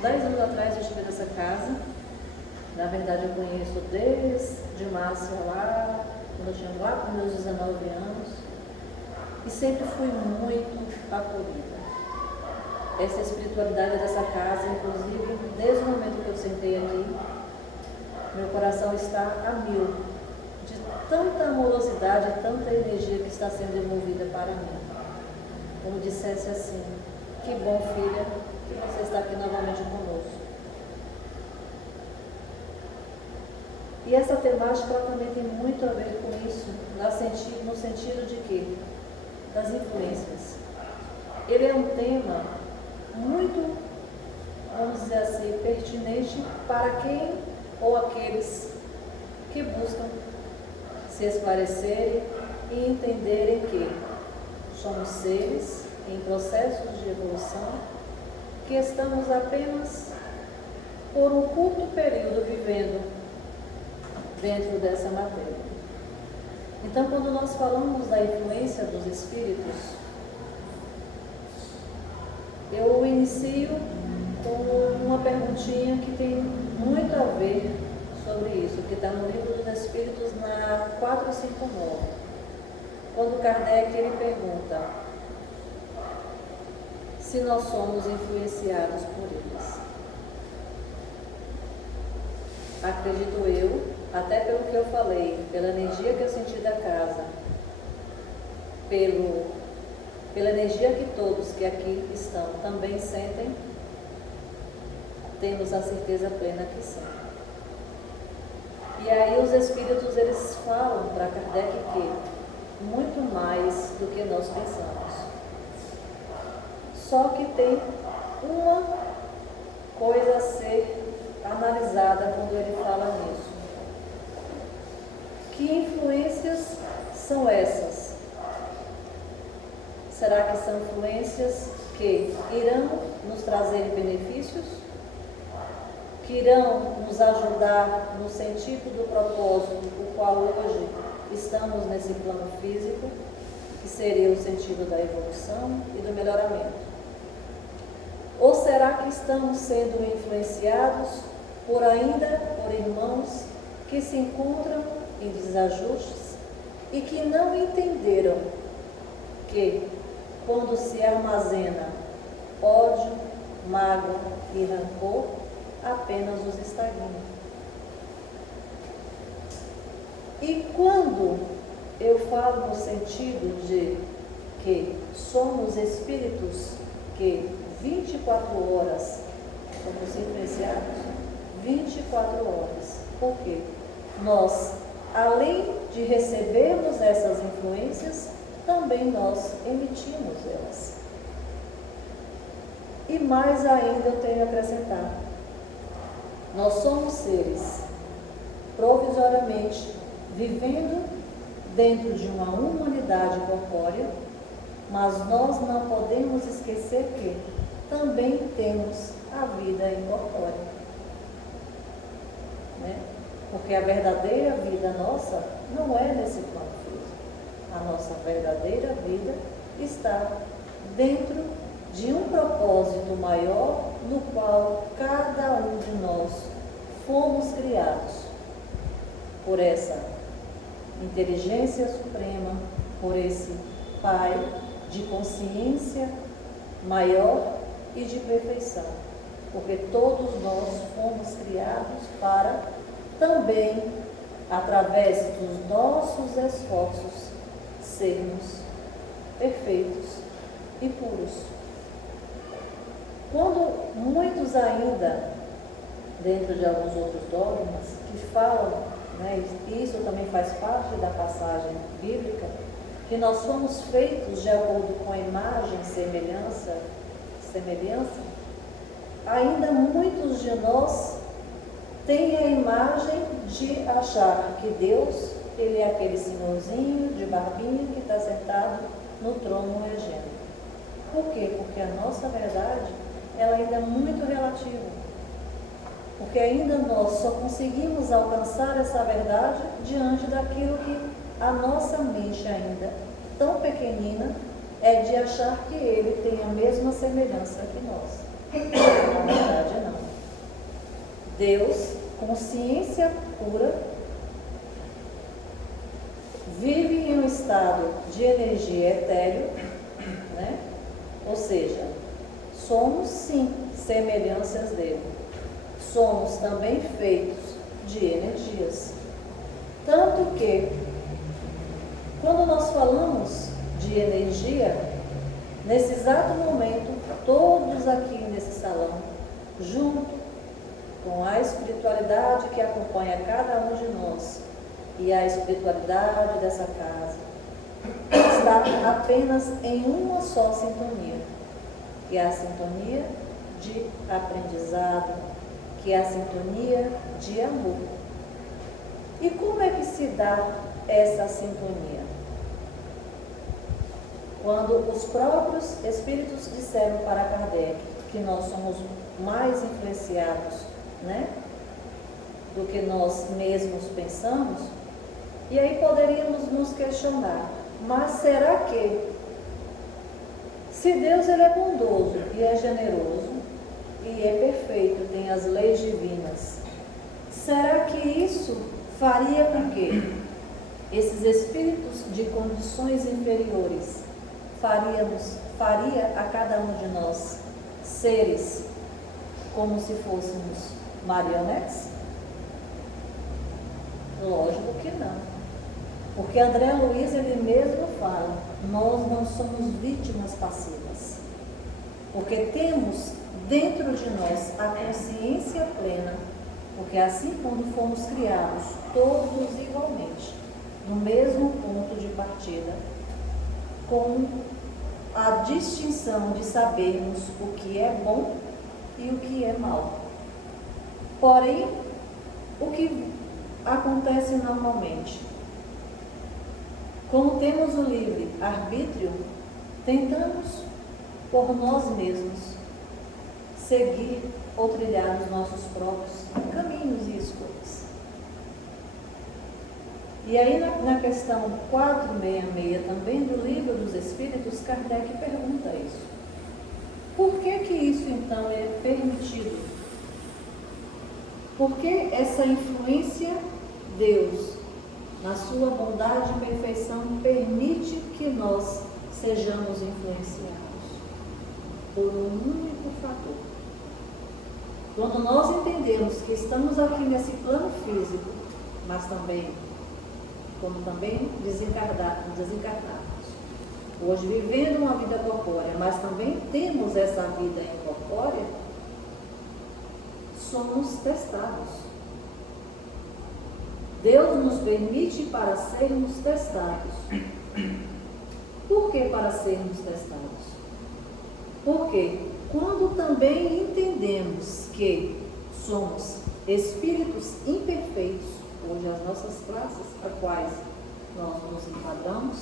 uns 10 anos atrás eu estive nessa casa. Na verdade eu conheço desde Márcia lá, quando eu tinha lá com meus 19 anos. E sempre fui muito acolhida. Essa espiritualidade dessa casa, inclusive, desde o momento que eu sentei aqui, meu coração está a mil, de tanta amorosidade, tanta energia que está sendo devolvida para mim. Como dissesse assim, que bom, filha, que você está aqui novamente conosco. E essa temática ela também tem muito a ver com isso, no sentido de quê? Das influências. Ele é um tema muito, vamos dizer assim, pertinente para quem ou aqueles que buscam se esclarecerem e entenderem que somos seres em processos de evolução, que estamos apenas por um curto período vivendo dentro dessa matéria. Então, quando nós falamos da influência dos espíritos, eu inicio com uma perguntinha que tem muito a ver sobre isso, que está no Livro dos Espíritos, na 459. Quando Kardec ele pergunta se nós somos influenciados por eles. Acredito eu, até pelo que eu falei, pela energia que eu senti da casa, pela energia que todos que aqui estão também sentem, temos a certeza plena que sim. E aí os espíritos eles falam para Kardec que muito mais do que nós pensamos. Só que tem uma coisa a ser analisada quando ele fala nisso. Que influências são essas? Será que são influências que irão nos trazer benefícios? Que irão nos ajudar no sentido do propósito, o qual hoje estamos nesse plano físico, que seria o sentido da evolução e do melhoramento? Ou será que estamos sendo influenciados por irmãos que se encontram em desajustes e que não entenderam que quando se armazena ódio, mágoa e rancor, apenas os estagna. E quando eu falo no sentido de que somos espíritos que 24 horas somos influenciados, 24 horas, por quê? Nós, além de recebermos essas influências, também nós emitimos elas. E mais ainda eu tenho a acrescentar. Nós somos seres provisoriamente vivendo dentro de uma humanidade corpórea, mas nós não podemos esquecer que também temos a vida incorpórea. Né? Porque a verdadeira vida nossa não é nesse plano físico. A nossa verdadeira vida está dentro de um propósito maior no qual cada um de nós fomos criados por essa inteligência suprema, por esse Pai de consciência maior e de perfeição, porque todos nós fomos criados para também, através dos nossos esforços, sermos perfeitos e puros. Quando muitos ainda, dentro de alguns outros dogmas, que falam, né, isso também faz parte da passagem bíblica, que nós fomos feitos de acordo com a imagem e semelhança, ainda muitos de nós têm a imagem de achar que Deus, ele é aquele senhorzinho de barbinha que está sentado no trono regendo. Por quê? Porque a nossa verdade, ela ainda é muito relativa. Porque ainda nós só conseguimos alcançar essa verdade diante daquilo que a nossa mente ainda tão pequenina é de achar que ele tem a mesma semelhança que nós. Na verdade, não. Deus, consciência pura, vive em um estado de energia etéreo, né? Ou seja, somos sim semelhanças dele. Somos também feitos de energias. Tanto que, quando nós falamos de energia, nesse exato momento, todos aqui nesse salão, junto com a espiritualidade que acompanha cada um de nós e a espiritualidade dessa casa, está apenas em uma só sintonia, que é a sintonia de aprendizado, que é a sintonia de amor. E como é que se dá essa sintonia? Quando os próprios espíritos disseram para Kardec que nós somos mais influenciados, né, do que nós mesmos pensamos, e aí poderíamos nos questionar, mas será que, se Deus ele é bondoso e é generoso, e é perfeito, tem as leis divinas, será que isso faria com que esses espíritos de condições inferiores faria a cada um de nós seres como se fôssemos marionetes? Lógico que não. Porque André Luiz, ele mesmo fala, nós não somos vítimas passivas. Porque temos dentro de nós a consciência plena, porque assim quando fomos criados, todos igualmente, no mesmo ponto de partida, com a distinção de sabermos o que é bom e o que é mal. Porém, o que acontece normalmente? Como temos o livre arbítrio, tentamos por nós mesmos seguir ou trilhar os nossos próprios caminhos e escolhas. E aí na questão 466 também do Livro dos Espíritos, Kardec pergunta isso. Por que isso então é permitido? Porque essa influência, Deus, na sua bondade e perfeição, permite que nós sejamos influenciados por um único fator. Quando nós entendemos que estamos aqui nesse plano físico, mas também, como também desencarnados, hoje vivendo uma vida corpórea, mas também temos essa vida incorpórea, somos testados. Deus nos permite para sermos testados. Por que para sermos testados? Porque quando também entendemos que somos espíritos imperfeitos, hoje as nossas classes a quais nós nos enquadramos,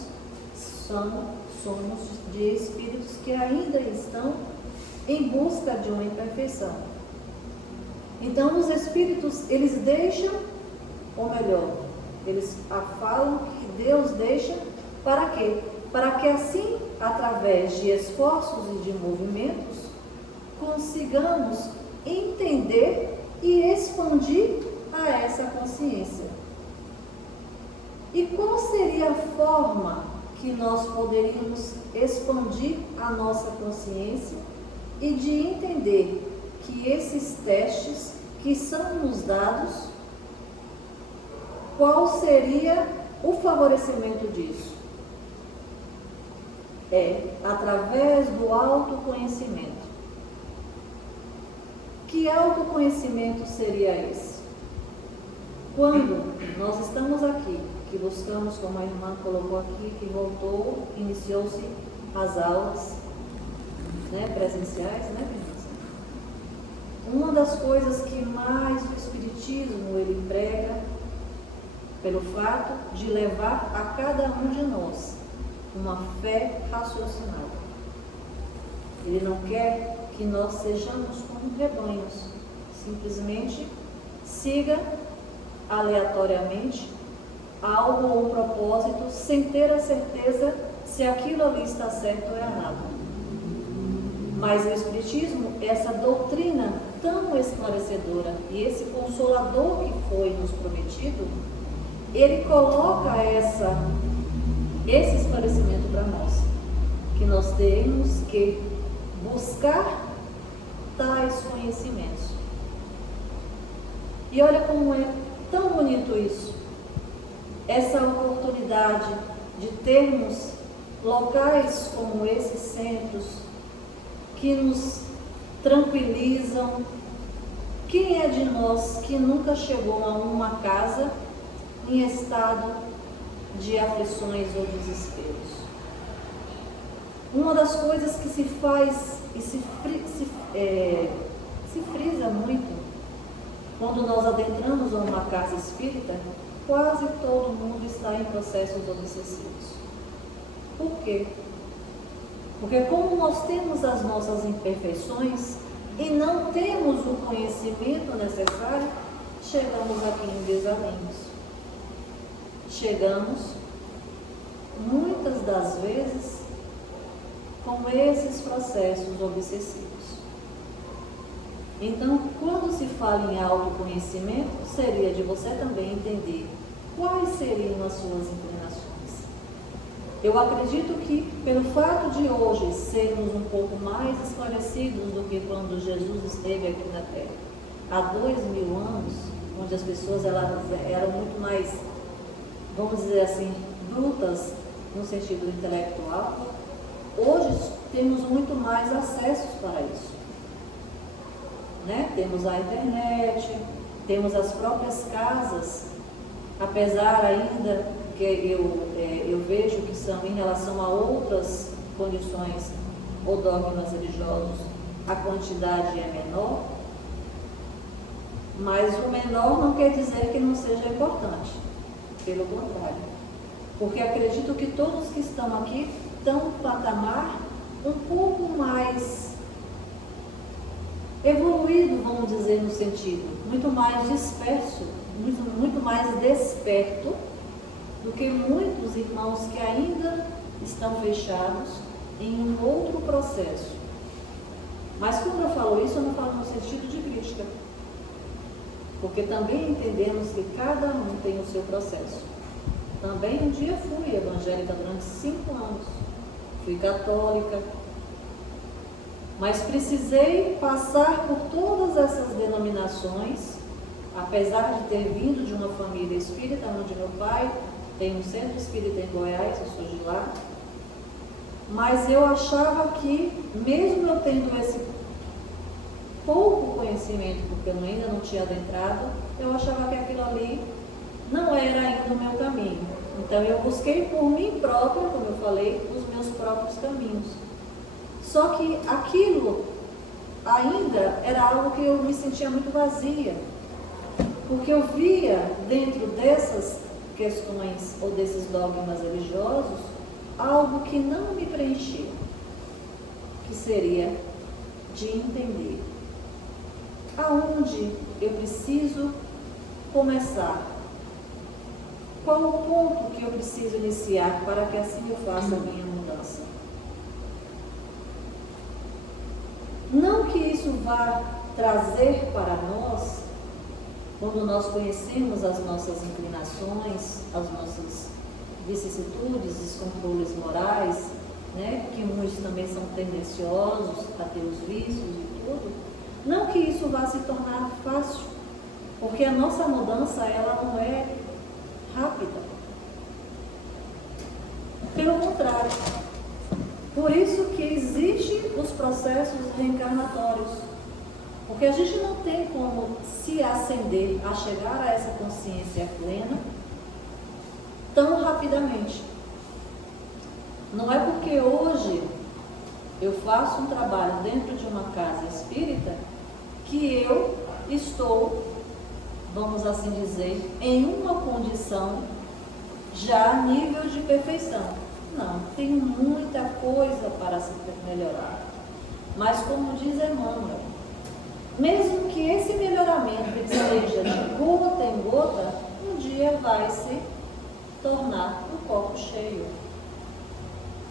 somos de espíritos que ainda estão em busca de uma imperfeição. Então os espíritos, eles deixam, ou melhor, eles falam que Deus deixa para quê? Para que assim, através de esforços e de movimentos, consigamos entender e expandir a essa consciência. E qual seria a forma que nós poderíamos expandir a nossa consciência e de entender que esses testes que são nos dados, qual seria o favorecimento disso? É através do autoconhecimento. Que autoconhecimento seria esse? Quando nós estamos aqui, que buscamos, como a irmã colocou aqui, que voltou, iniciou-se as aulas, né, presenciais, né, criança? Uma das coisas que mais o Espiritismo ele prega, pelo fato de levar a cada um de nós uma fé raciocinada. Ele não quer que nós sejamos como rebanhos, simplesmente siga aleatoriamente algo ou um propósito sem ter a certeza se aquilo ali está certo ou errado. Mas o Espiritismo, essa doutrina tão esclarecedora e esse consolador que foi nos prometido, ele coloca esse esclarecimento para nós, que nós temos que buscar tais conhecimentos. E olha como é tão bonito isso, essa oportunidade de termos locais como esses centros que nos tranquilizam. Quem é de nós que nunca chegou a uma casa em estado de aflições ou desesperos? Uma das coisas que se faz e se frisa muito quando nós adentramos a uma casa espírita, quase todo mundo está em processos obsessivos. Por quê? Porque como nós temos as nossas imperfeições e não temos o conhecimento necessário, chegamos aqui em desalinhos. Chegamos, muitas das vezes, com esses processos obsessivos. Então, quando se fala em autoconhecimento, seria de você também entender quais seriam as suas inclinações. Eu acredito que, pelo fato de hoje sermos um pouco mais esclarecidos do que quando Jesus esteve aqui na Terra, há 2000 anos, onde as pessoas eram muito mais, vamos dizer assim, brutas no sentido intelectual, hoje temos muito mais acessos para isso. Né? Temos a internet, temos as próprias casas, apesar ainda que eu vejo que são em relação a outras condições ou dogmas religiosos, a quantidade é menor, mas o menor não quer dizer que não seja importante, pelo contrário, porque acredito que todos que estão aqui estão num patamar um pouco mais evoluído, vamos dizer, no sentido, muito mais disperso, muito mais desperto do que muitos irmãos que ainda estão fechados em um outro processo. Mas quando eu falo isso, eu não falo no sentido de crítica, porque também entendemos que cada um tem o seu processo. Também um dia fui evangélica durante 5 anos, fui católica, mas precisei passar por todas essas denominações, apesar de ter vindo de uma família espírita, onde meu pai tem um centro espírita em Goiás, eu sou de lá, mas eu achava que, mesmo eu tendo esse pouco conhecimento, porque eu ainda não tinha adentrado, eu achava que aquilo ali não era ainda o meu caminho. Então eu busquei por mim própria, como eu falei, os meus próprios caminhos. Só que aquilo ainda era algo que eu me sentia muito vazia, porque eu via dentro dessas questões ou desses dogmas religiosos algo que não me preenchia, que seria de entender aonde eu preciso começar, qual o ponto que eu preciso iniciar para que assim eu faça a minha mudança. Não que isso vá trazer para nós, quando nós conhecemos as nossas inclinações, as nossas vicissitudes, descontroles morais, né, que muitos também são tendenciosos a ter os vícios e tudo, não que isso vá se tornar fácil, porque a nossa mudança ela não é rápida. Pelo contrário, por isso que existem os processos reencarnatórios, porque a gente não tem como se ascender a chegar a essa consciência plena tão rapidamente. Não é porque hoje eu faço um trabalho dentro de uma casa espírita que eu estou, vamos assim dizer, em uma condição já a nível de perfeição. Não, tem muita coisa para se melhorar. Mas como diz Emmanuel, mesmo que esse melhoramento seja de gota em gota, um dia vai se tornar um copo cheio.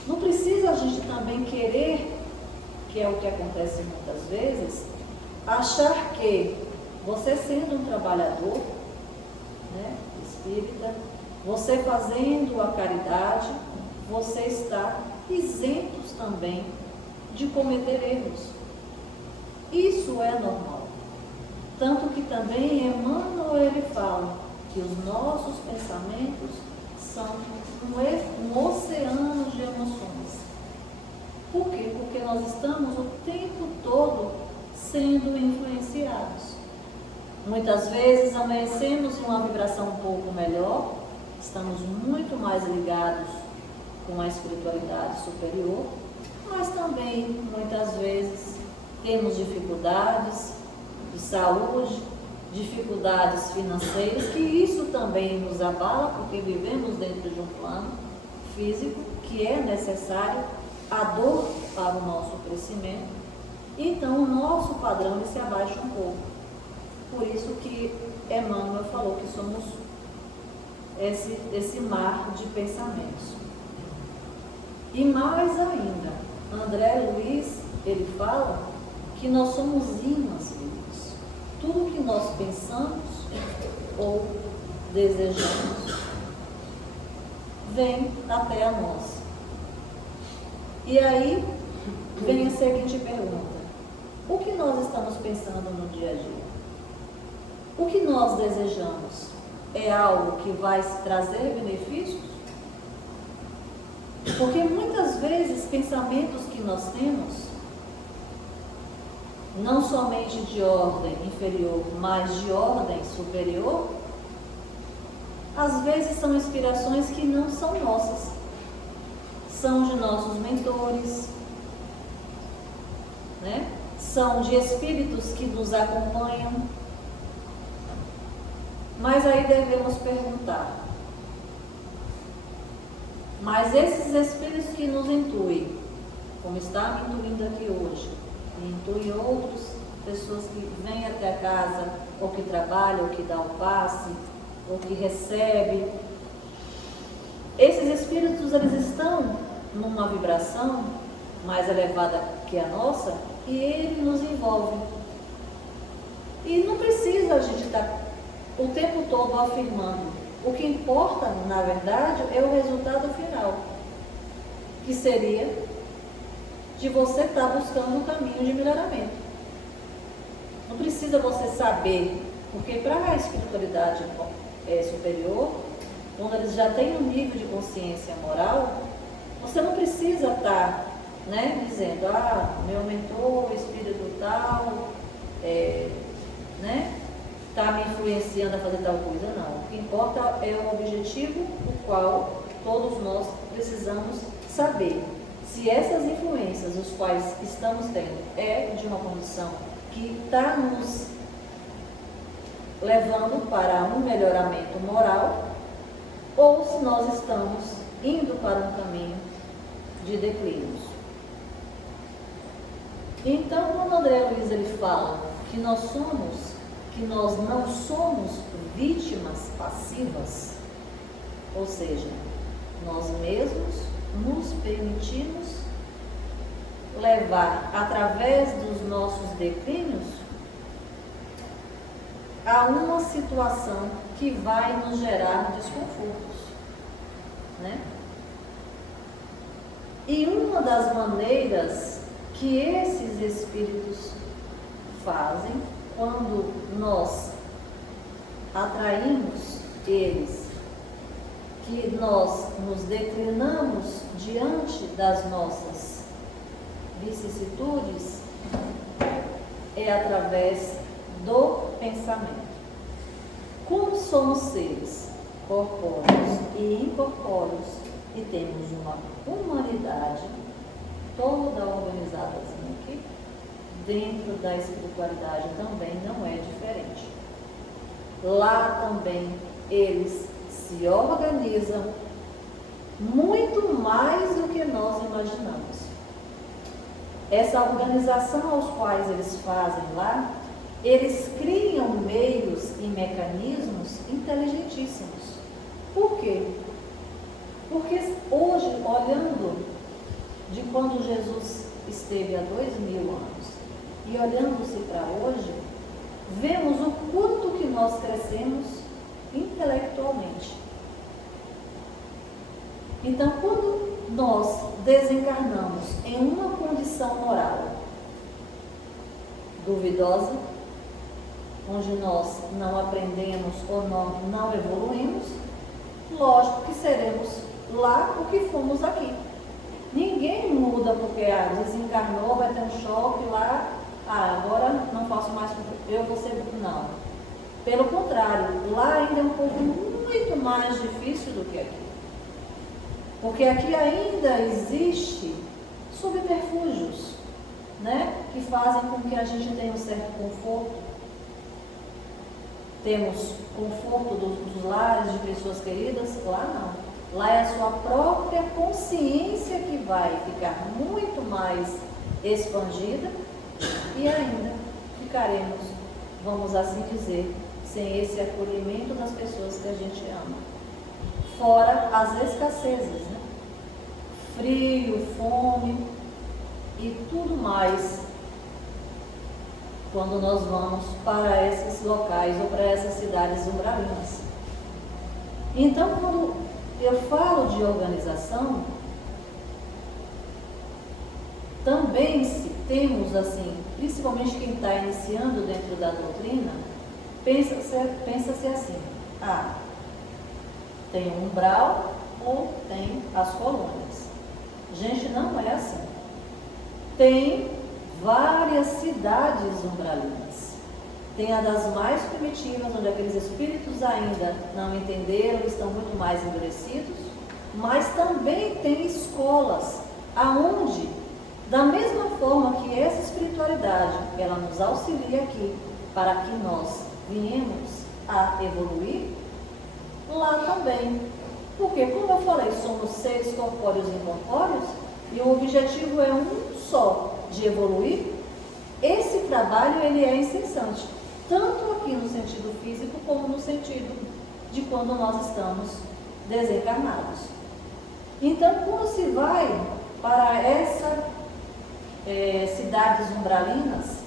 Não precisa a gente também querer, que é o que acontece muitas vezes, achar que você sendo um trabalhador, né, espírita, você fazendo a caridade, você está isentos também de cometer erros. Isso é normal. Tanto que também Emmanuel ele fala que os nossos pensamentos são um oceano de emoções. Por quê? Porque nós estamos o tempo todo sendo influenciados. Muitas vezes amanhecemos em uma vibração um pouco melhor, estamos muito mais ligados com a espiritualidade superior, mas também muitas vezes temos dificuldades de saúde, dificuldades financeiras, que isso também nos abala, porque vivemos dentro de um plano físico que é necessário a dor para o nosso crescimento. Então o nosso padrão ele se abaixa um pouco. Por isso que Emmanuel falou que somos esse mar de pensamentos. E mais ainda, André Luiz, ele fala que nós somos ímãs vivos. Tudo que nós pensamos ou desejamos vem até a nós. E aí vem a seguinte pergunta: o que nós estamos pensando no dia a dia? O que nós desejamos é algo que vai trazer benefícios? Porque muitas vezes pensamentos que nós temos, não somente de ordem inferior, mas de ordem superior, às vezes são inspirações que não são nossas, são de nossos mentores, né? São de espíritos que nos acompanham. Mas aí devemos perguntar: mas esses espíritos que nos intuem, como está me intuindo aqui hoje, e intui outras pessoas que vêm até a casa, ou que trabalham, ou que dão o passe, ou que recebem, esses espíritos eles estão numa vibração mais elevada que a nossa, e ele nos envolve. E não precisa a gente estar o tempo todo afirmando. O que importa, na verdade, é o resultado final, que seria de você estar buscando um caminho de melhoramento. Não precisa você saber, porque para a espiritualidade superior, quando eles já têm um nível de consciência moral, você não precisa estar, né, dizendo: meu mentor, o espírito tal, né, está me influenciando a fazer tal coisa. Não. O que importa é o objetivo, o qual todos nós precisamos saber se essas influências, os quais estamos tendo, é de uma condição que está nos levando para um melhoramento moral, ou se nós estamos indo para um caminho de declínio. Então, quando André Luiz ele fala que nós não somos vítimas passivas, ou seja, nós mesmos nos permitimos levar através dos nossos declínios a uma situação que vai nos gerar desconfortos, né? E uma das maneiras que esses espíritos fazem quando nós atraímos eles, que nós nos declinamos diante das nossas vicissitudes, é através do pensamento. Como somos seres corpóreos e incorpóreos e temos uma humanidade toda organizadazinha aqui, dentro da espiritualidade também não é diferente. Lá também eles se organizam muito mais do que nós imaginamos. Essa organização aos quais eles fazem lá, eles criam meios e mecanismos inteligentíssimos. Por quê? Porque hoje, olhando de quando Jesus esteve há 2000 anos e olhando-se para hoje, vemos o quanto que nós crescemos intelectualmente. Então, quando nós desencarnamos em uma condição moral duvidosa, onde nós não aprendemos ou não evoluímos, lógico que seremos lá o que fomos aqui. Ninguém muda porque desencarnou, vai ter um choque lá, agora não faço mais, eu vou ser... Não. Pelo contrário, lá ainda é um pouco muito mais difícil do que aqui. Porque aqui ainda existe subterfúgios, né, que fazem com que a gente tenha um certo conforto. Temos conforto dos lares, de pessoas queridas, lá não. Lá é a sua própria consciência que vai ficar muito mais expandida e ainda ficaremos, vamos assim dizer, sem esse acolhimento das pessoas que a gente ama. Fora as escassezes, né? Frio, fome e tudo mais quando nós vamos para esses locais ou para essas cidades umbralinas. Então, quando eu falo de organização, também se temos assim, principalmente quem está iniciando dentro da doutrina, pensa-se assim, tem um umbral ou tem as colônias. Gente, não é assim. Tem várias cidades umbralinas. Tem a das mais primitivas, onde aqueles espíritos ainda não entenderam, estão muito mais endurecidos, mas também tem escolas, aonde, da mesma forma que essa espiritualidade, ela nos auxilia aqui, para que nós viemos a evoluir, lá também. Porque, como eu falei, somos seres corpóreos e incorpóreos, e o objetivo é um só, de evoluir. Esse trabalho, ele é incessante, tanto aqui no sentido físico, como no sentido de quando nós estamos desencarnados. Então, quando se vai para essas cidades umbralinas,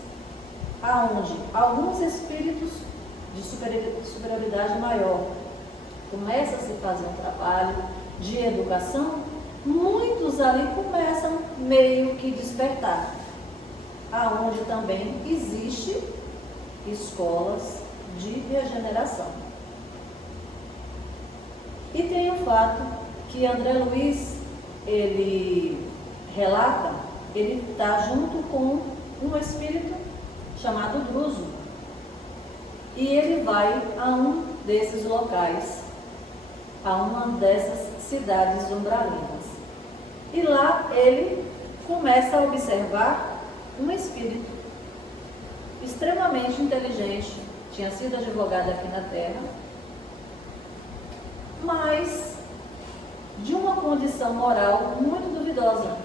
aonde alguns espíritos de superioridade maior começam a se fazer um trabalho de educação, muitos ali começam meio que despertar, aonde também existe escolas de regeneração. E tem o fato que André Luiz, ele relata, ele está junto com um espírito chamado Druso, e ele vai a um desses locais, a uma dessas cidades umbralinas. E lá ele começa a observar um espírito extremamente inteligente, tinha sido advogado aqui na Terra, mas de uma condição moral muito duvidosa.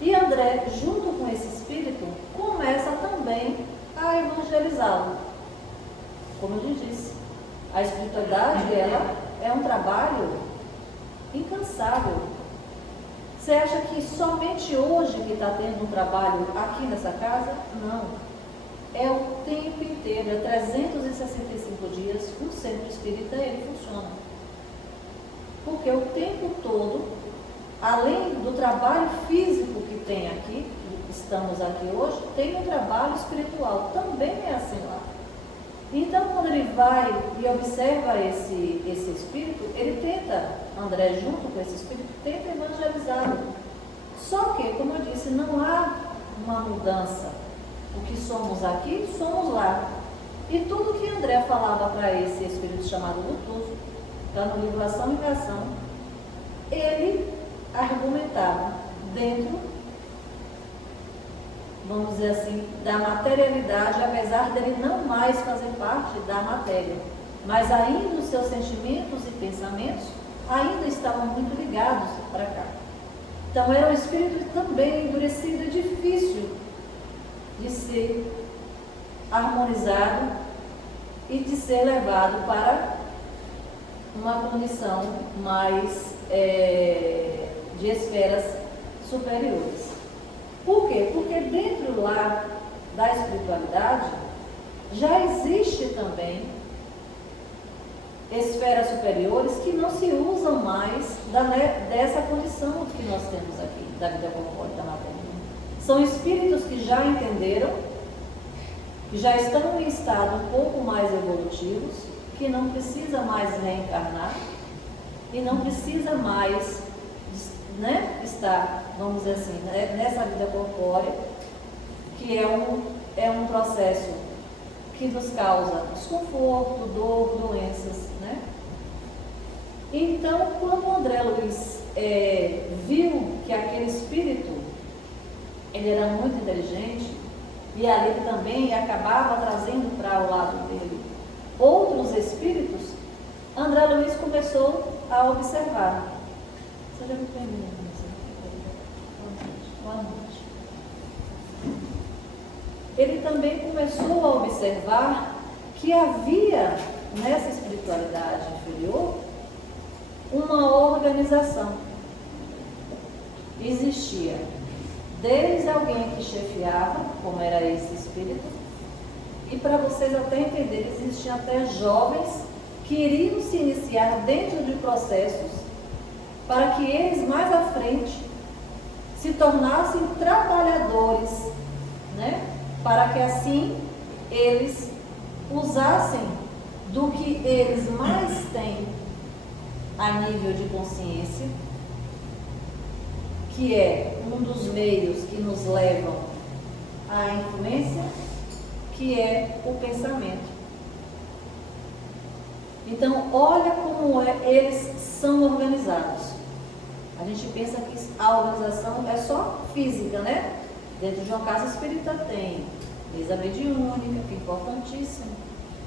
E André, junto com esse espírito, começa também a evangelizá-lo. Como eu lhe disse, a espiritualidade, ela é um trabalho incansável. Você acha que somente hoje que está tendo um trabalho aqui nessa casa? Não. É o tempo inteiro, é 365 dias, o centro espírita, ele funciona. Porque o tempo todo, além do trabalho físico que tem aqui, estamos aqui hoje, tem um trabalho espiritual, também é assim lá. Então, quando ele vai e observa esse espírito, ele tenta, André, junto com esse espírito, tenta evangelizá-lo. Só que, como eu disse, não há uma mudança. O que somos aqui, somos lá. E tudo que André falava para esse espírito chamado Lutuso, está no livro Ação e Reação, ele argumentava dentro, vamos dizer assim, da materialidade, apesar dele não mais fazer parte da matéria, mas ainda os seus sentimentos e pensamentos ainda estavam muito ligados para cá. Então era um espírito também endurecido e difícil de ser harmonizado e de ser levado para uma condição mais de esferas superiores. Por quê? Porque dentro lá da espiritualidade, já existe também esferas superiores que não se usam mais dessa condição que nós temos aqui, da vida corpórea da matéria. São espíritos que já entenderam, que já estão em estado um pouco mais evolutivos, que não precisa mais reencarnar e não precisa mais, né, estar, vamos dizer assim, nessa vida corpórea, que é um processo que nos causa desconforto, dor, doenças, né? Então, quando o André Luiz viu que aquele espírito, ele era muito inteligente, e ali ele também acabava trazendo para o lado dele outros espíritos, André Luiz começou a observar. Seja bem-vindo. Boa noite. Ele também começou a observar que havia nessa espiritualidade inferior uma organização. Existia desde alguém que chefiava, como era esse espírito, e para vocês até entenderem, existiam até jovens que iriam se iniciar dentro de processos para que eles mais à frente se tornassem trabalhadores, né? Para que assim eles usassem do que eles mais têm a nível de consciência, que é um dos meios que nos levam à influência, que é o pensamento. Então, olha como eles são organizados. A gente pensa que a organização é só física, né? Dentro de uma casa espírita tem mesa mediúnica, que é importantíssimo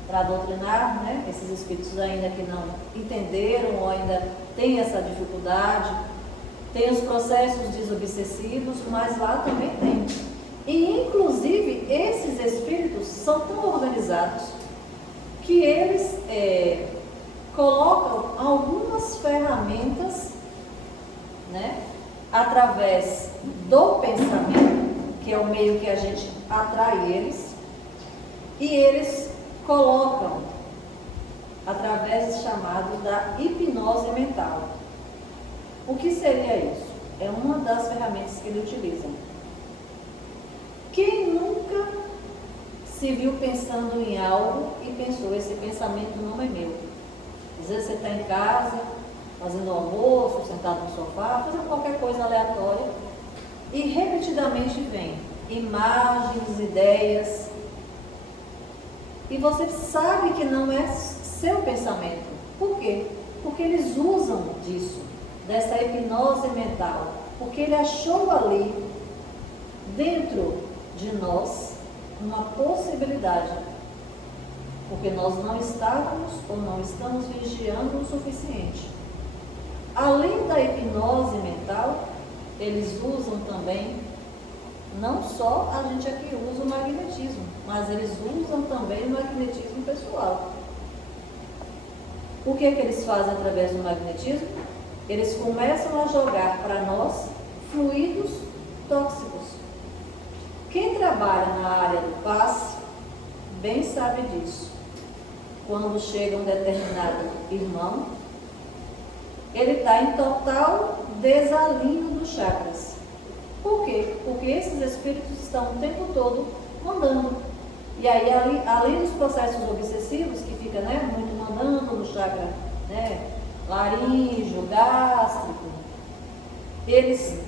para doutrinar, né? Esses espíritos ainda que não entenderam ou ainda têm essa dificuldade. Tem os processos desobsessivos, mas lá também tem. E, inclusive, esses espíritos são tão organizados que eles colocam algumas ferramentas, né, através do pensamento, que é o meio que a gente atrai eles, e eles colocam através do chamado da hipnose mental. O que seria isso? É uma das ferramentas que ele utiliza. Quem nunca se viu pensando em algo e pensou, esse pensamento não é meu? Às vezes você está em casa, fazendo almoço, sentado no sofá, fazendo qualquer coisa aleatória, e repetidamente vem imagens, ideias, e você sabe que não é seu pensamento. Por quê? Porque eles usam disso, dessa hipnose mental, porque ele achou ali, dentro de nós, uma possibilidade, porque nós não estávamos ou não estamos vigiando o suficiente. Além da hipnose mental, eles usam também, não só a gente aqui usa o magnetismo, mas eles usam também o magnetismo pessoal. O que é que eles fazem através do magnetismo? Eles começam a jogar para nós fluidos tóxicos. Quem trabalha na área do passe, bem sabe disso. Quando chega um determinado irmão, ele está em total desalinho dos chakras. Por quê? Porque esses espíritos estão o tempo todo mandando. E aí, além dos processos obsessivos, que fica, né, muito mandando no chakra, né, laríngeo, gástrico, eles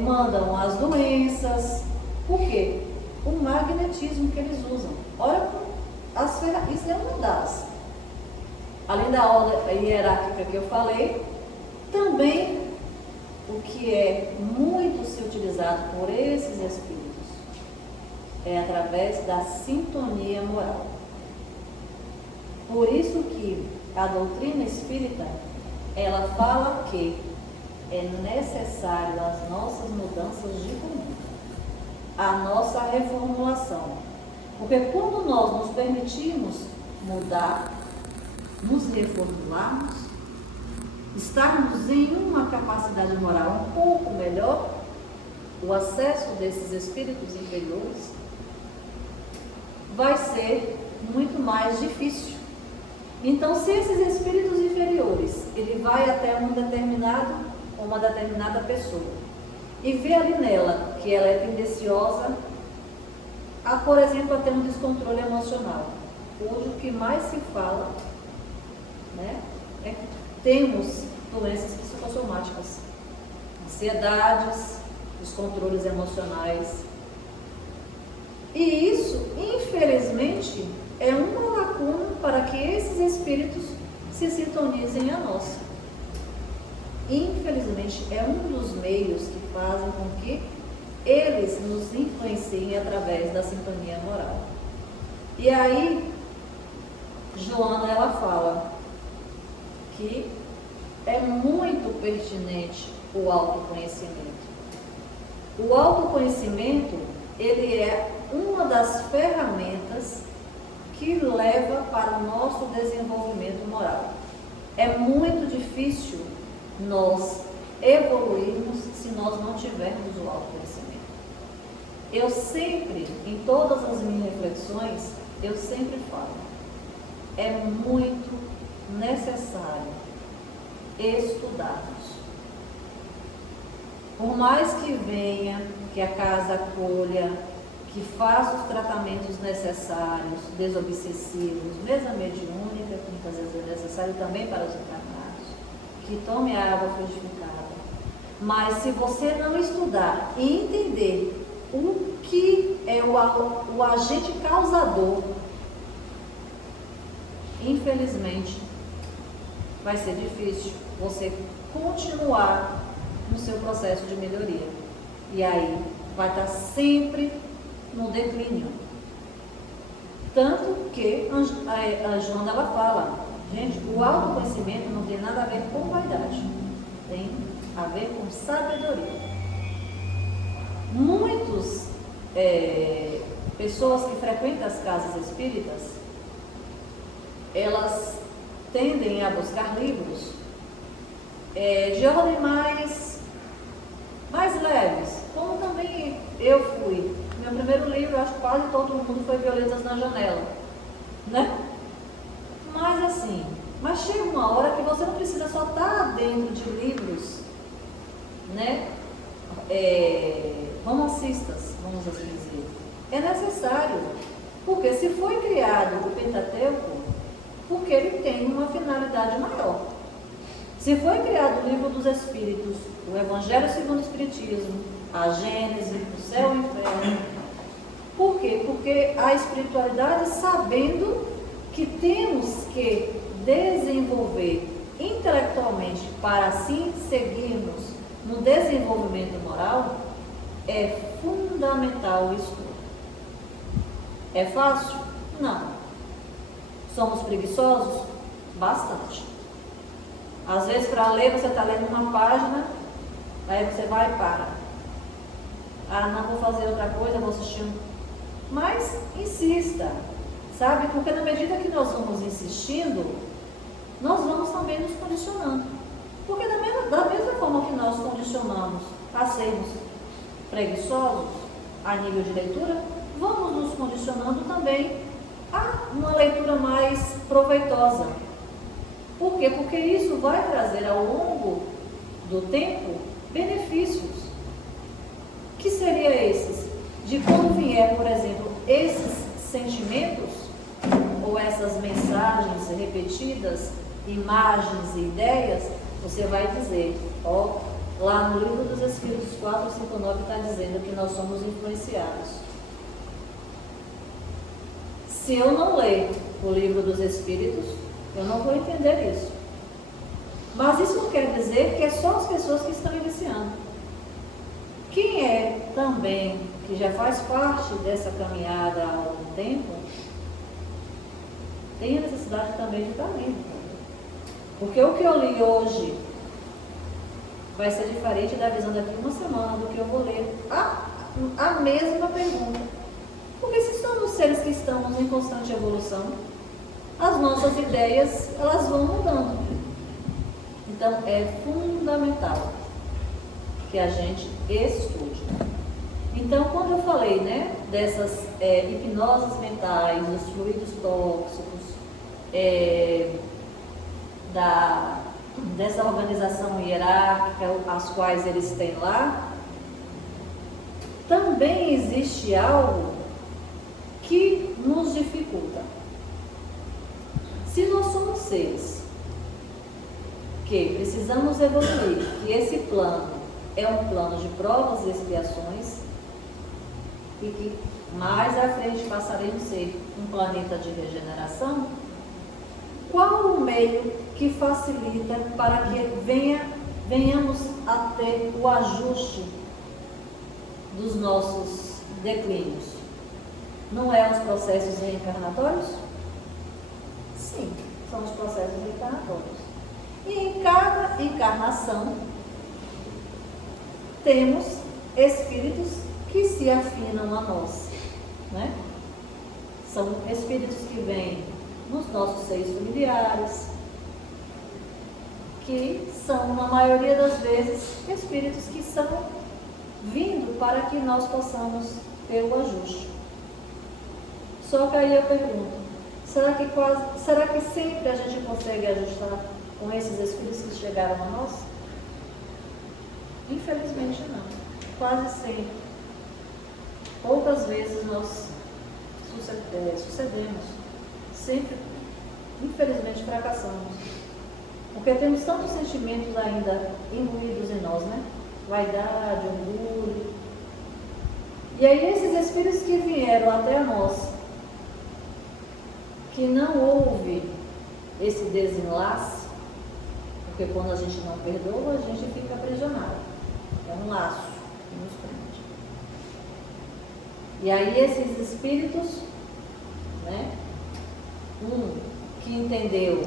mandam as doenças. Por quê? O magnetismo que eles usam. Olha, isso é uma das. Além da ordem hierárquica que eu falei, também o que é muito se utilizado por esses espíritos é através da sintonia moral. Por isso que a doutrina espírita, ela fala que é necessário as nossas mudanças de conduta, a nossa reformulação. Porque quando nós nos permitimos mudar, nos reformularmos, estarmos em uma capacidade moral um pouco melhor, o acesso desses espíritos inferiores, vai ser muito mais difícil. Então, se esses espíritos inferiores, ele vai até uma determinada pessoa e vê ali nela que ela é tendenciosa a, por exemplo, a ter um descontrole emocional. Hoje o que mais se fala, né, é que temos doenças psicossomáticas, ansiedades, descontroles emocionais. E isso, infelizmente, é uma lacuna para que esses espíritos se sintonizem a nós. Infelizmente, é um dos meios que fazem com que eles nos influenciem através da sintonia moral. E aí, Joana, ela fala que é muito pertinente o autoconhecimento. O autoconhecimento, ele é uma das ferramentas que leva para o nosso desenvolvimento moral. É muito difícil nós evoluirmos se nós não tivermos o autoconhecimento. Eu sempre, em todas as minhas reflexões, eu sempre falo, é muito necessário estudarmos. Por mais que venha, que a casa acolha, que faça os tratamentos necessários, desobsessivos, mesa mediúnica, que muitas vezes é necessário também para os encarnados, que tome a água frutificada. Mas se você não estudar e entender o que é o agente causador, infelizmente, vai ser difícil você continuar no seu processo de melhoria. E aí vai estar sempre no declínio. Tanto que a Joana, ela fala, gente, o autoconhecimento não tem nada a ver com vaidade, tem a ver com sabedoria. Muitas pessoas que frequentam as casas espíritas, elas tendem a buscar livros de ordem mais leves, como também eu fui. Meu primeiro livro, acho que quase todo mundo foi Violetas na Janela, né? Mas chega uma hora que você não precisa só estar dentro de livros, né? Romancistas, vamos assim dizer. É necessário, porque se foi criado o Pentateuco, porque ele tem uma finalidade maior. Se foi criado o Livro dos Espíritos, o Evangelho segundo o Espiritismo, a Gênese, o céu e o inferno. Por quê? Porque a espiritualidade, sabendo que temos que desenvolver intelectualmente para assim seguirmos no desenvolvimento moral, é fundamental o estudo. É fácil? Não. Somos preguiçosos? Bastante. Às vezes, para ler, você está lendo uma página, aí você vai e para. Ah, não vou fazer outra coisa, vou assistir um. Mas insista, sabe? Porque na medida que nós vamos insistindo, nós vamos também nos condicionando. Porque da mesma forma que nós condicionamos a sermos preguiçosos a nível de leitura, vamos nos condicionando também a uma leitura mais proveitosa. Por quê? Porque isso vai trazer ao longo do tempo benefícios. Que seriam esses? De quando vier, por exemplo, esses sentimentos ou essas mensagens repetidas, imagens e ideias, você vai dizer, lá no Livro dos Espíritos 459 está dizendo que nós somos influenciados. Se eu não ler o Livro dos Espíritos, eu não vou entender isso. Mas isso não quer dizer que é só as pessoas que estão iniciando. Quem é também, que já faz parte dessa caminhada há algum tempo, tem a necessidade também de estar lendo. Porque o que eu li hoje vai ser diferente da visão daqui uma semana do que eu vou ler a mesma pergunta. Porque se somos seres que estamos em constante evolução, as nossas ideias, elas vão mudando. Então, é fundamental que a gente estude. Então, quando eu falei, né, dessas hipnoses mentais, dos fluidos tóxicos, dessa organização hierárquica, as quais eles têm lá, também existe algo que nos dificulta. Se nós somos seres que precisamos evoluir, que esse plano é um plano de provas e expiações, e que mais à frente passaremos a ser um planeta de regeneração, qual o meio que facilita para que venhamos a ter o ajuste dos nossos declínios? Não é os processos reencarnatórios? Sim, são os processos reencarnatórios. E em cada encarnação temos espíritos que se afinam a nós, né? São espíritos que vêm nos nossos seios familiares, que são, na maioria das vezes, espíritos que são vindo para que nós possamos ter o ajuste. Só que aí eu pergunto, será que sempre a gente consegue ajustar com esses espíritos que chegaram a nós? Infelizmente não, quase sempre. Poucas vezes nós sucedemos, sempre, infelizmente, fracassamos. Porque temos tantos sentimentos ainda imbuídos em nós, né? Vaidade, orgulho. E aí esses espíritos que vieram até nós, que não houve esse desenlace, porque quando a gente não perdoa, a gente fica aprisionado. É um laço que nos prende. E aí esses espíritos, né? Um que entendeu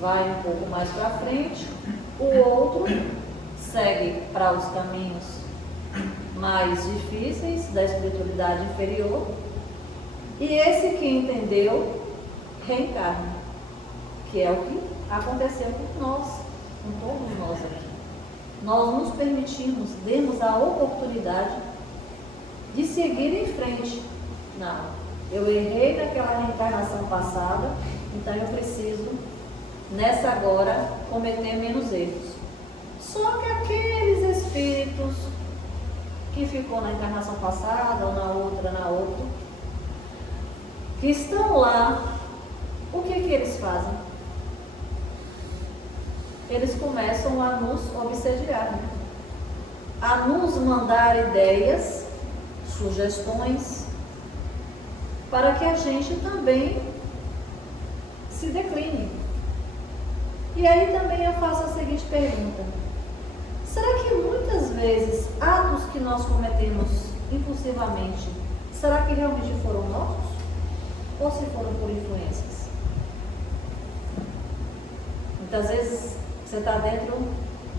vai um pouco mais para frente, o outro segue para os caminhos mais difíceis da espiritualidade inferior, e esse que entendeu reencarna, que é o que aconteceu com nós, com todos nós aqui. Nós nos permitimos, demos a oportunidade de seguir em frente. Não, eu errei naquela reencarnação passada, então eu preciso, nessa agora, cometer menos erros. Só que aqueles espíritos que ficou na encarnação passada, ou na outra, que estão lá, o que eles fazem? Eles começam a nos obsediar, né? A nos mandar ideias, sugestões, para que a gente também se decline. E aí também eu faço a seguinte pergunta: será que muitas vezes atos que nós cometemos impulsivamente, será que realmente foram nossos? Ou se foram por influências? Muitas vezes você está dentro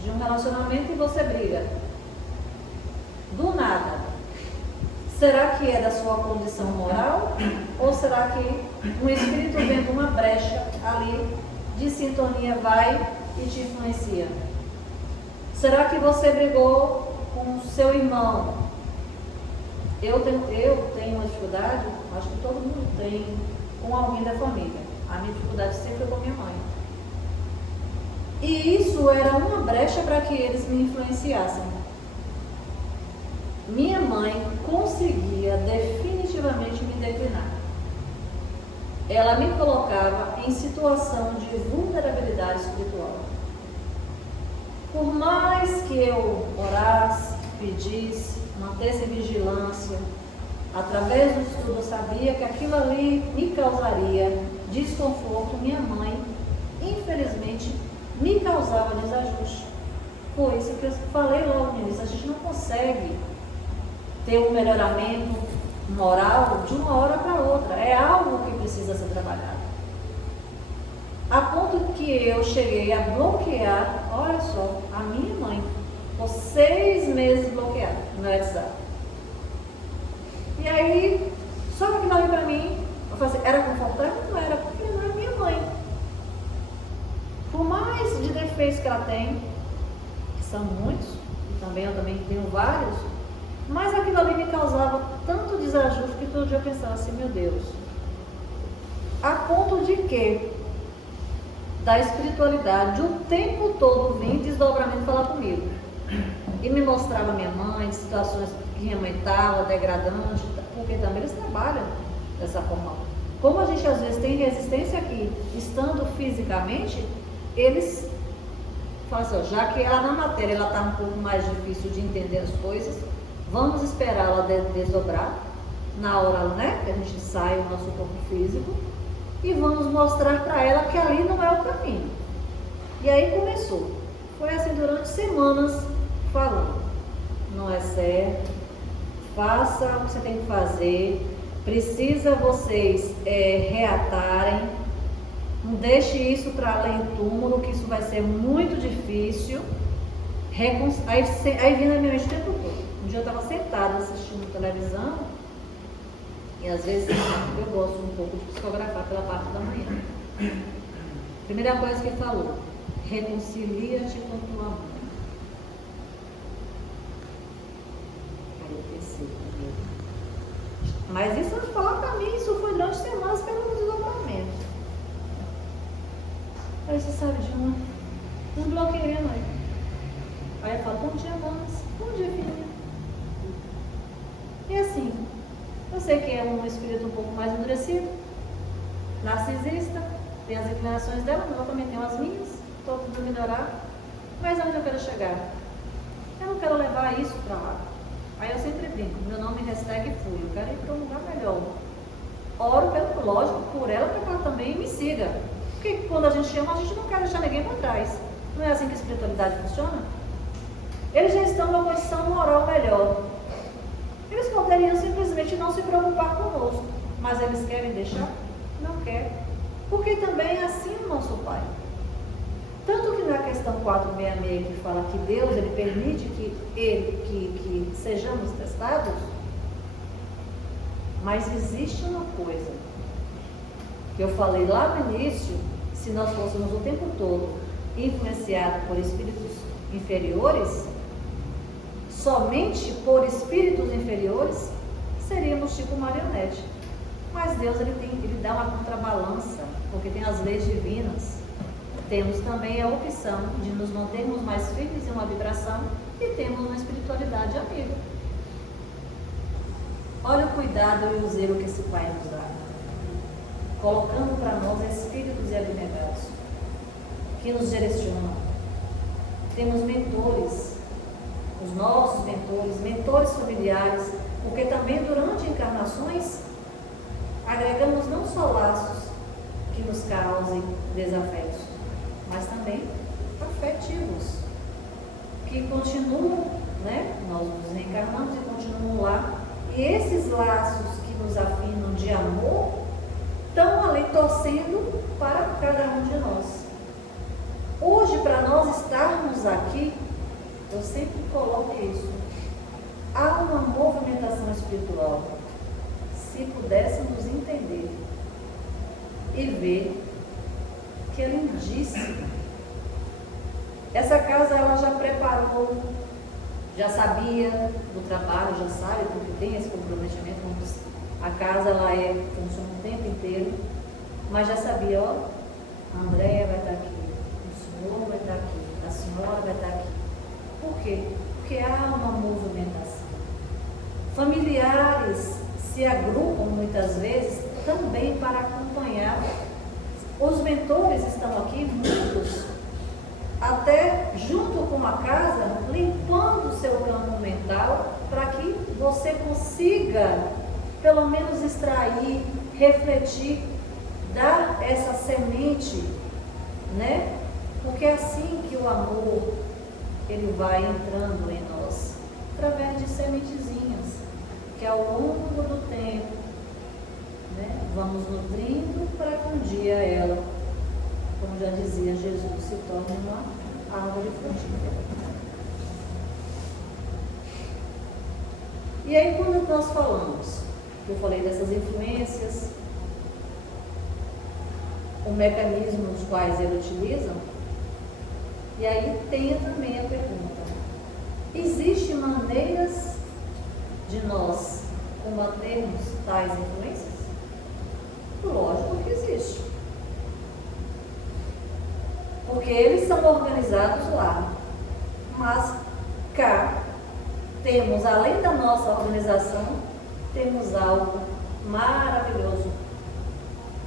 de um relacionamento e você briga. Do nada. Será que é da sua condição moral? Ou será que um espírito vendo uma brecha ali de sintonia vai e te influencia? Será que você brigou com o seu irmão? Eu tenho uma dificuldade, acho que todo mundo tem, com alguém da família. A minha dificuldade sempre foi com a minha mãe. E isso era uma brecha para que eles me influenciassem. Minha mãe conseguia definitivamente me declinar. Ela me colocava em situação de vulnerabilidade espiritual. Por mais que eu orasse, pedisse, mantesse vigilância, através do estudo eu sabia que aquilo ali me causaria desconforto. Minha mãe, infelizmente, me causava desajuste. Foi isso que eu falei logo no início: a gente não consegue ter um melhoramento moral de uma hora para outra. É algo que precisa ser trabalhado. A ponto que eu cheguei a bloquear, olha só, a minha mãe, por 6 meses bloqueada no WhatsApp. E aí, só que aquilo ali para mim, eu falei assim, era confortável? Não era, porque não é minha mãe. Por mais de defeitos que ela tem, que são muitos, e também eu também tenho vários, mas aquilo ali me dia eu pensava assim, meu Deus, a ponto de que da espiritualidade o tempo todo vinha desdobramento falar comigo. E me mostrava minha mãe, situações que minha mãe estava, degradante, porque também eles trabalham dessa forma. Como a gente às vezes tem resistência aqui, estando fisicamente, eles falam assim, ó, já que ela na matéria ela está um pouco mais difícil de entender as coisas, vamos esperar ela desdobrar na hora, né, que a gente sai o nosso corpo físico, e vamos mostrar para ela que ali não é o caminho. E aí começou. Foi assim durante semanas falando. Não é certo. Faça o que você tem que fazer. Precisa vocês reatarem. Não deixe isso para além do túmulo, que isso vai ser muito difícil. Aí vinha na minha mente o tempo todo. Um dia eu estava sentada assistindo televisão. E às vezes eu gosto um pouco de psicografar pela parte da manhã. Primeira coisa que ele falou, reconcilia-te com tua mãe. Aí eu pensei comigo. Mas isso não fala para mim, isso foi durante semanas pelo deslocamento. Aí você sabe de não bloqueei a mãe. Aí eu falo, bom dia, manas. Bom dia, filha. E assim, eu sei que é um espírito um pouco mais endurecido, narcisista, tem as inclinações dela, mas eu também tenho as minhas, estou tentando melhorar, mas onde eu quero chegar? Eu não quero levar isso para lá. Aí eu sempre brinco, meu nome é #fui, eu quero ir para um lugar melhor. Oro, lógico, por ela, para que ela também me siga. Porque quando a gente chama, a gente não quer deixar ninguém para trás. Não é assim que a espiritualidade funciona? Eles já estão numa condição moral melhor. Eles poderiam simplesmente não se preocupar conosco, mas eles querem deixar? Não querem. Porque também é assim o nosso Pai. Tanto que na questão 466 que fala que Deus ele permite que sejamos testados, mas existe uma coisa que eu falei lá no início, se nós fôssemos o tempo todo influenciados por espíritos inferiores, somente por espíritos inferiores, seríamos tipo marionete. Mas Deus ele dá uma contrabalança, porque tem as leis divinas. Temos também a opção de nos mantermos mais firmes em uma vibração e temos uma espiritualidade amiga. Olha o cuidado e o zelo que esse Pai nos dá, colocando para nós espíritos e abnegados que nos direcionam. Temos mentores, os nossos mentores familiares, porque também durante encarnações agregamos não só laços que nos causem desafetos, mas também afetivos, que continuam, né? Nós nos reencarnamos e continuam lá, e esses laços que nos afinam de amor estão ali torcendo para cada um de nós. Hoje, para nós estarmos aqui, eu sempre coloco isso. Há uma movimentação espiritual. Se pudéssemos entender e ver que é lindíssimo. Essa casa ela já preparou, já sabia do trabalho, já sabe, porque tem esse comprometimento. A casa ela funciona o tempo inteiro, mas já sabia, ó, a Andréia vai estar aqui, o senhor vai estar aqui, a senhora vai estar aqui. Por quê? Porque há uma movimentação. Familiares se agrupam muitas vezes também para acompanhar. Os mentores estão aqui, muitos, até junto com a casa, limpando o seu campo mental para que você consiga, pelo menos, extrair, refletir, dar essa semente, né? Porque é assim que o amor ele vai entrando em nós, através de sementezinhas, que ao longo do tempo, né, vamos nutrindo para que um dia ela, como já dizia Jesus, se torne uma árvore frutífera. E aí quando nós falamos, que eu falei dessas influências, o mecanismo os quais eles utilizam, e aí tem também a pergunta: existem maneiras de nós combatermos tais influências? Lógico que existe. Porque eles são organizados lá. Mas cá temos, além da nossa organização, temos algo maravilhoso.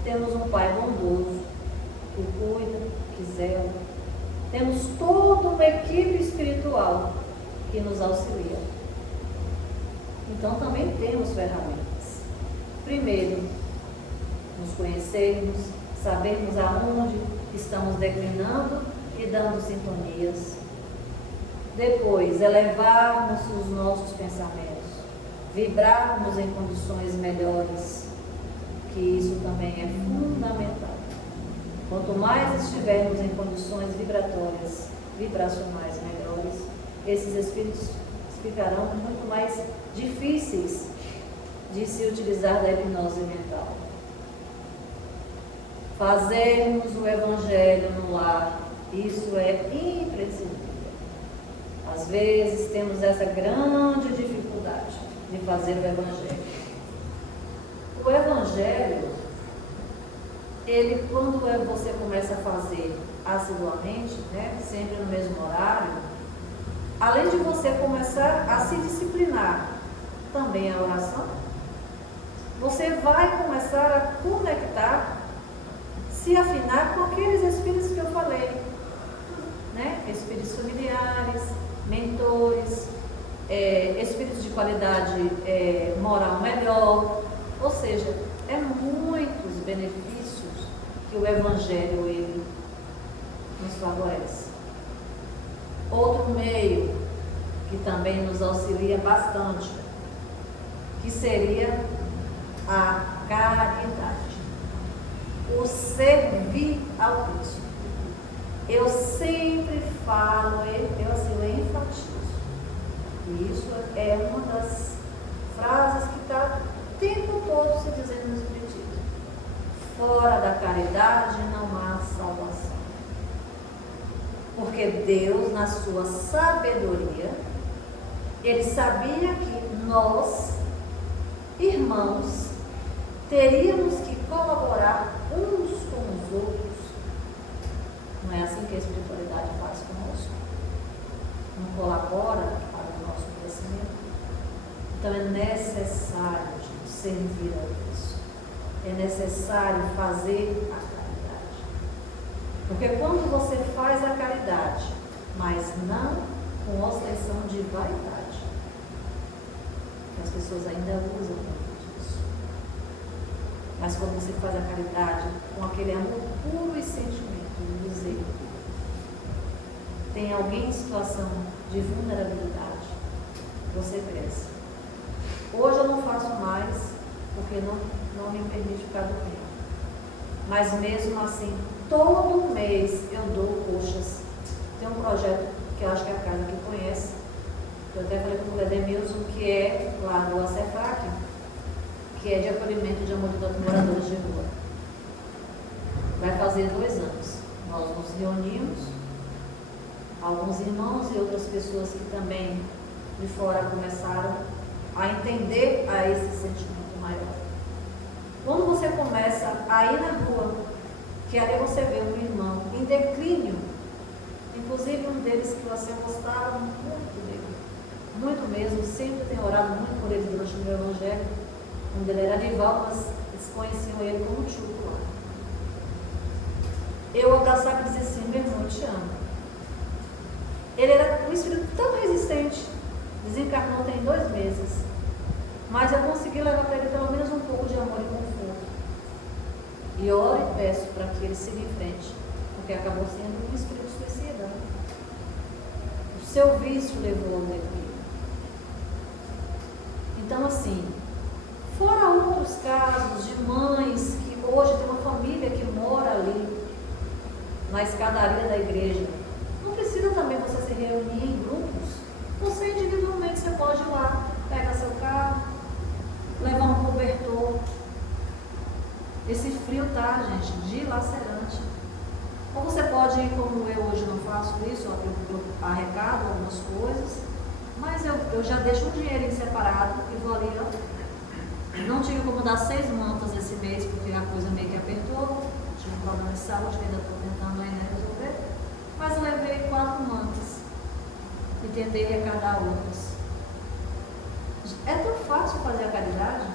Temos um Pai bondoso, que cuida, que zela. Temos toda uma equipe espiritual que nos auxilia. Então também temos ferramentas. Primeiro, nos conhecermos, sabermos aonde estamos declinando e dando sintonias. Depois, elevarmos os nossos pensamentos, vibrarmos em condições melhores, que isso também é fundamental. Quanto mais estivermos em condições vibracionais melhores, esses espíritos ficarão muito mais difíceis de se utilizar da hipnose mental. Fazermos o Evangelho no lar, isso é imprescindível. Às vezes temos essa grande dificuldade de fazer o Evangelho. O Evangelho, ele, quando você começa a fazer assiduamente, né, sempre no mesmo horário, além de você começar a se disciplinar também a oração, você vai começar a conectar, se afinar com aqueles espíritos que eu falei, né? Espíritos familiares, mentores, espíritos de qualidade moral melhor, ou seja, é muitos benefícios que o Evangelho ele nos favorece. Outro meio que também nos auxilia bastante, que seria a caridade, o servir ao Cristo. Eu sempre falo, eu enfatizo. E isso é uma das frases que está o tempo todo se dizendo no Espiritismo. Fora da caridade não há salvação. Porque Deus, na sua sabedoria, Ele sabia que nós, irmãos, teríamos que colaborar uns com os outros. Não é assim que a espiritualidade faz conosco? Não colabora para o nosso crescimento? Então é necessário, gente, servir a Deus. É necessário fazer a caridade. Porque quando você faz a caridade, mas não com ostentação de vaidade, as pessoas ainda usam muito disso. Mas quando você faz a caridade com aquele amor puro e sentimento, zelo, tem alguém em situação de vulnerabilidade, você cresce. Hoje eu não faço mais, porque não me permite ficar doente. Mas mesmo assim, todo mês eu dou coxas. Tem um projeto que eu acho que a casa que conhece, eu até falei com o Edemilson, que é lá do ACEFAC, que é de acolhimento de amor de moradores de rua. Vai fazer 2 anos. Nós nos reunimos, alguns irmãos e outras pessoas que também de fora começaram a entender a esse sentimento maior. Quando você começa a ir na rua, que ali você vê um irmão em declínio, inclusive um deles que você gostava muito dele, muito mesmo, sempre tenho orado muito por ele durante o meu evangelho, onde ele era rival, mas eles conheciam ele como tio lá. Eu abraçava e dizia assim: meu irmão, eu te amo. Ele era um espírito tão resistente, desencarnou tem 2 meses, mas eu consegui levar para ele pelo menos um pouco de amor e conforto. E oro e peço para que ele siga em frente, porque acabou sendo um espírito suicida. O seu vício levou ao declínio. Então, assim, fora outros casos de mães que hoje tem uma família que mora ali na escadaria da igreja, não precisa também você se reunir em grupos. Você individualmente você pode ir lá, pega seu carro, levar um cobertor. Esse frio tá, gente, dilacerante. Ou você pode ir, como eu hoje não faço isso, eu arrecado algumas coisas, mas eu já deixo um dinheirinho separado e vou ali, ó, Não tive como dar 6 mantas esse mês, porque a coisa meio que apertou. Tive um problema de saúde que ainda estou tentando ainda resolver. Mas eu levei 4 mantas e tentei arrecadar outras. É tão fácil fazer a caridade.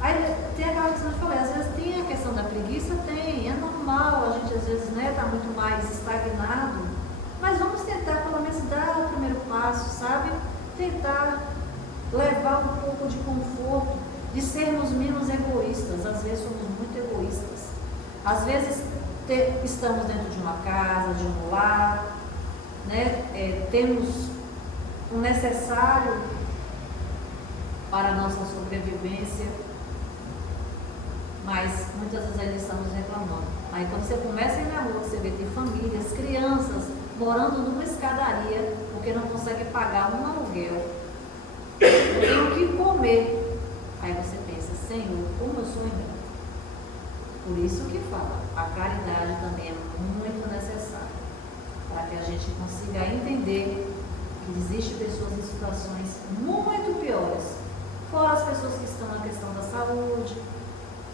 Aí tem aquela questão que eu falei, às vezes tem a questão da preguiça, tem, é normal, a gente às vezes está muito mais estagnado, mas vamos tentar pelo menos dar o primeiro passo, sabe? Tentar levar um pouco de conforto, de sermos menos egoístas. Às vezes somos muito egoístas. Às vezes estamos dentro de uma casa, de um lar, né? Temos o necessário para a nossa sobrevivência, mas muitas vezes ainda estamos reclamando. Aí quando você começa a ir na rua, você vê tem famílias, crianças morando numa escadaria porque não conseguem pagar um aluguel, não tem o que comer. Aí você pensa, Senhor, como eu sou ingrato. Por isso que fala, a caridade também é muito necessária, para que a gente consiga entender que existem pessoas em situações muito piores, fora as pessoas que estão na questão da saúde,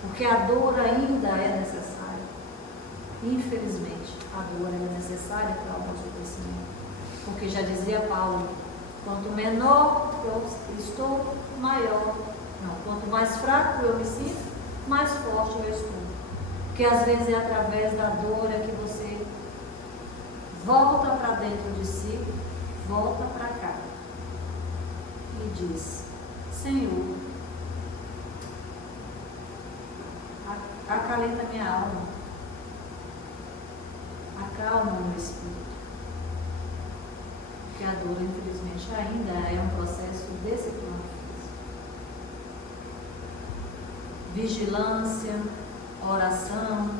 porque a dor ainda é necessária. Infelizmente, a dor é necessária para o nosso crescimento. Porque já dizia Paulo, quanto menor eu estou, maior. Não, quanto mais fraco eu me sinto, mais forte eu estou. Porque às vezes é através da dor é que você volta para dentro de si, volta para cá e diz, Senhor, acalenta minha alma, acalma o meu espírito, porque a dor, infelizmente, ainda é um processo desse plano físico. Vigilância, oração,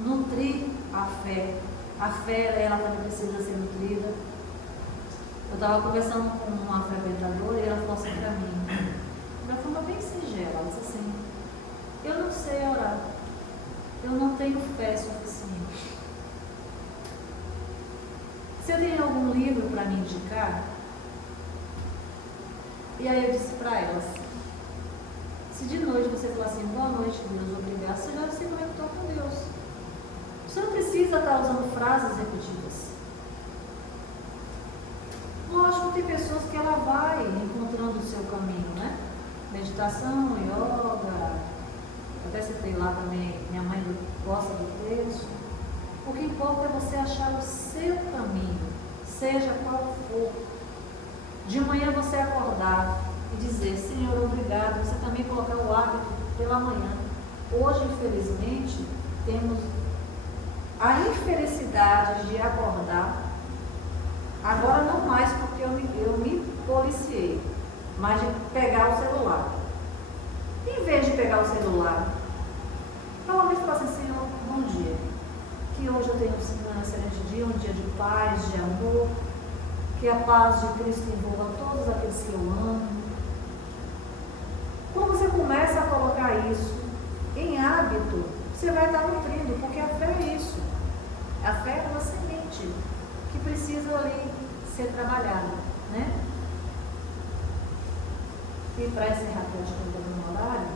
nutrir a fé. A fé, ela também precisa ser nutrida. Eu estava conversando com uma frequentadora e ela falou assim para mim, de uma forma bem singela, ela disse assim, eu não sei orar, eu não tenho fé suficiente. Você tem algum livro para me indicar? E aí eu disse para ela assim, se de noite você falar assim, boa noite Deus, obrigado, você já se conectou com Deus. Você não precisa estar usando frases repetidas. Lógico, tem pessoas que ela vai encontrando o seu caminho, né? Meditação, yoga, até citei lá também, minha mãe gosta do texto. O que importa é você achar o seu caminho, seja qual for. De manhã você acordar e dizer, Senhor, obrigado, você também colocar o hábito pela manhã. Hoje, infelizmente, temos a infelicidade de acordar, agora não mais porque eu me policiei, mas de pegar o celular. Em vez de pegar o celular, pelo menos falar assim, Senhor, bom dia, que hoje eu tenha um excelente dia, um dia de paz, de amor, que a paz de Cristo envolva todos aqueles que eu amo. Quando você começa a colocar isso em hábito, você vai estar nutrindo, porque a fé é isso. A fé é uma semente que precisa ali ser trabalhada, né? E para encerrar, que eu acho que eu estou no horário,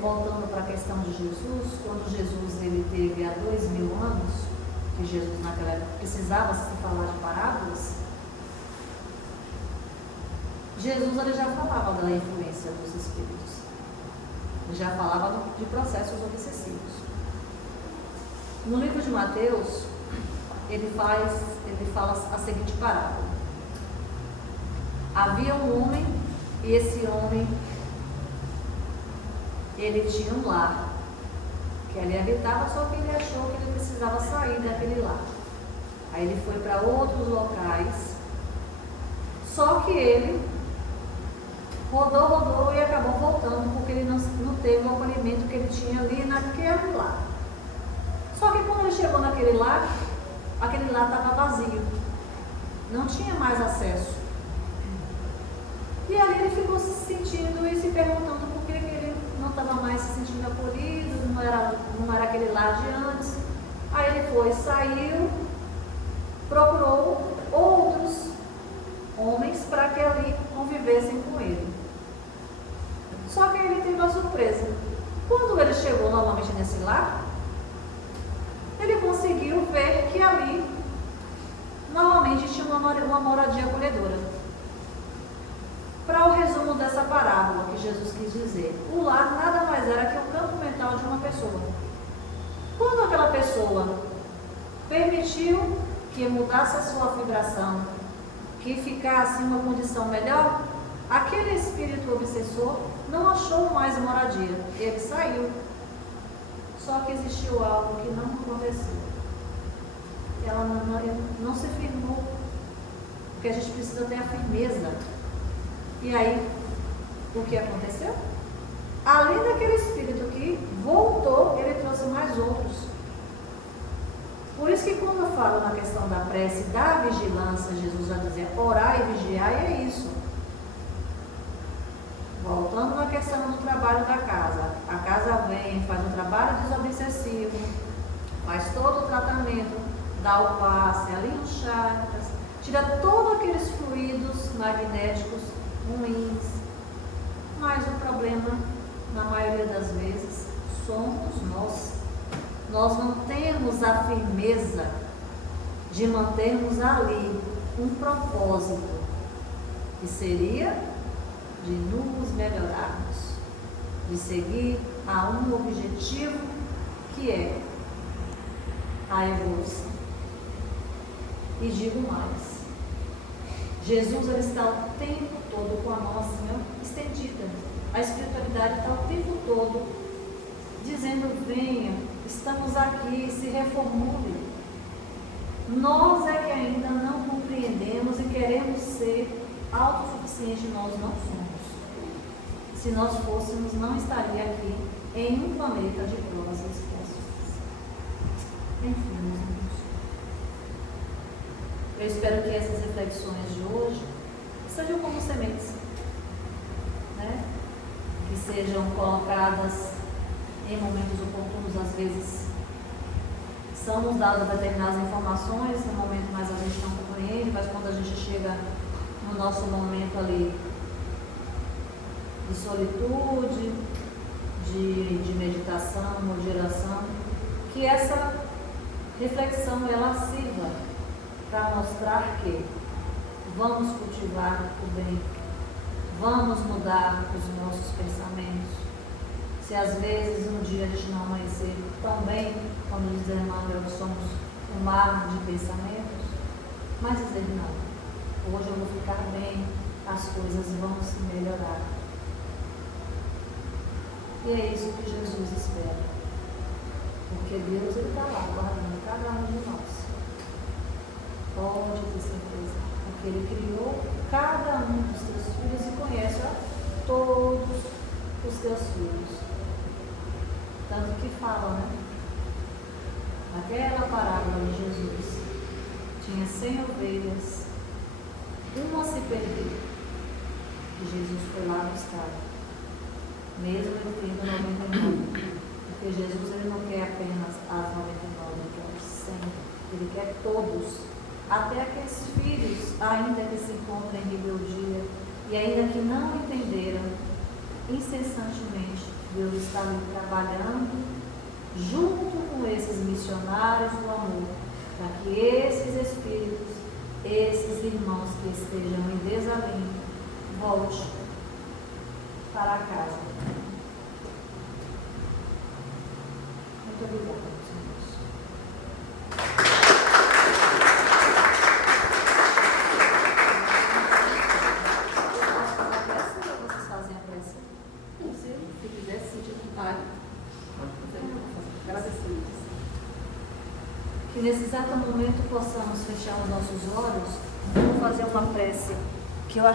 voltando para a questão de Jesus, quando Jesus ele teve há 2000 anos, que Jesus naquela época precisava se falar de parábolas, Jesus ele já falava da influência dos espíritos, ele já falava de processos obsessivos. No livro de Mateus, ele fala a seguinte parábola. Havia um homem, e esse homem, ele tinha um lar, que ele habitava, só que ele achou que ele precisava sair daquele lar. Aí ele foi para outros locais, só que ele rodou e acabou voltando, porque ele não teve o acolhimento que ele tinha ali naquele lar. Só que quando ele chegou naquele lar, aquele lar estava vazio, não tinha mais acesso. E ali ele ficou se sentindo e se perguntando por que ele não estava mais se sentindo acolhido, não era aquele lar de antes. Aí ele saiu, procurou outros homens para que ali convivessem com ele. surpresa. Quando ele chegou novamente nesse lar, ele conseguiu ver que ali novamente tinha uma moradia acolhedora. Para o resumo dessa parábola que Jesus quis dizer, o lar nada mais era que o campo mental de uma pessoa. Quando aquela pessoa permitiu que mudasse a sua vibração, que ficasse em uma condição melhor, aquele espírito obsessor não achou mais moradia, ele saiu. Só que existiu algo que não aconteceu. Ela não se firmou, porque a gente precisa ter a firmeza. E aí, o que aconteceu? Além daquele espírito que voltou, ele trouxe mais outros. Por isso que quando eu falo na questão da prece, da vigilância, Jesus já dizia orar e vigiar, e é isso. Voltando na questão do trabalho da casa. A casa vem, faz um trabalho desobsessivo, faz todo o tratamento, dá o passe, alinha os chakras, tira todos aqueles fluidos magnéticos ruins. Mas o problema, na maioria das vezes, somos nós. Nós não temos a firmeza de mantermos ali um propósito, que seria de nos melhorarmos, de seguir a um objetivo que é a evolução. E digo mais, Jesus ele está o tempo todo com a mão assim estendida. A espiritualidade está o tempo todo dizendo: venha, estamos aqui, se reformule. Nós é que ainda não compreendemos e queremos ser autossuficientes, nós não somos. Se nós fôssemos, não estaria aqui em um planeta de provas e expiações. Enfim, meus irmãos, eu espero que essas reflexões de hoje sejam como sementes, né? Que sejam colocadas em momentos oportunos. Às vezes são nos dadas determinadas informações, no momento mais a gente não compreende, mas quando a gente chega no nosso momento ali de solitude, de meditação, moderação, que essa reflexão ela sirva para mostrar que vamos cultivar o bem, vamos mudar os nossos pensamentos. Se às vezes um dia a gente não amanhecer tão bem, como diz Emmanuel, somos um mar de pensamentos, mas dizer não, hoje eu vou ficar bem, as coisas vão se melhorar. E é isso que Jesus espera, porque Deus está lá guardando cada um de nós. Pode ter certeza, porque Ele criou cada um dos teus filhos e conhece todos os teus filhos. Tanto que fala, né? Aquela parábola de Jesus tinha 100 ovelhas, uma se perdeu, e Jesus foi lá buscar, mesmo ele tendo 99, porque Jesus ele não quer apenas as 99, ele quer os 100, ele quer todos, até aqueles filhos ainda que se encontram em rebeldia e ainda que não entenderam, incessantemente Deus está ali trabalhando junto com esses missionários do amor, para que esses espíritos, esses irmãos que estejam em desalinho, volte para casa. Muito obrigada, meus irmãos. Vocês fazem a prece? Não sei, se quiser, se sentir vontade. Que nesse exato momento possamos fechar os nossos olhos e fazer uma prece que eu acho